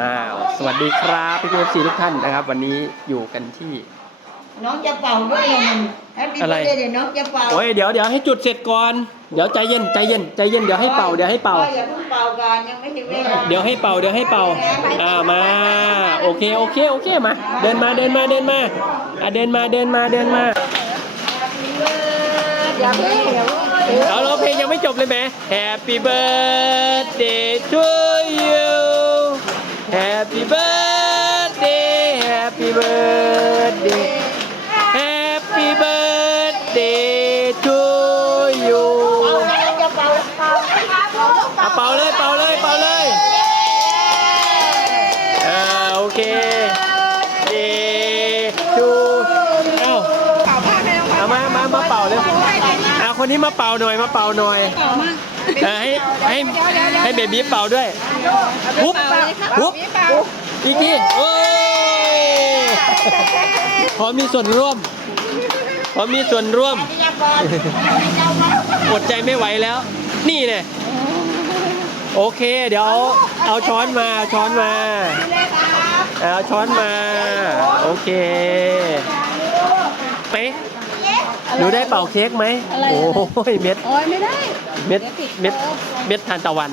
อ้าวสวัสดีครับพี่พีเอฟซีทุกท่านนะครับ วันนี้อยู่กันที่ น้องจะเป่าด้วยเหรอมันแฮปปี้อะไรเบิร์ดเดย์เดี๋ยวน้องจะเป่าโอ้ยเดี๋ยวเดี๋ยวให้จุดเสร็จก่อนเดี๋ยวใจเย็นใจเย็นใจเย็นเดี๋ยวให้เป่าเดี๋ยวให้เป่าพ่ออย่าเพิ่งเป่ากันยังไม่ถึงเวลาเดี๋ยวให้เป่าเดี๋ยวให้เป่าอ่ามาโอเคโอเคโอเคมา เดินมาเดินมาเดินมาอะเดินมาเดินมาเดินมาอย่าเพิ่งเดี๋ยวเอา เราเพลงยังไม่จบเลยไหม Happy birthday to you Happy birthday Happy birthday Happy birthday to you จะเป่าเป่าครับอะเป่าเลยเป่าเลยเป่าเลยอ่าโอเคเดทูเอ้าเป่าผ้าแมวเอามามามาเป่าเลยเอา คนนี้มาเป่าหน่อยมาเป่าหน่อยอะให้ให้ให้เบบี้เป่าด้วยปุ๊บปุ๊บอีกทีโอ้ยขอมีส่วนร่วมขอมีส่วนร่วมอย่าเป่าเจ้ามาอดใจไม่ไหวแล้ว นี่เนี่ยโอเค เดี๋ยวเอาเอาช้อนมาเอาช้อนมาเลยครับเอาช้อนมา โอเคเป๊ะ หนูได้เป่าเค้กไหมโอ้ยเม็ด โอ้ยไม่ได้เม็ดเม็ด เม็ดทานตะวัน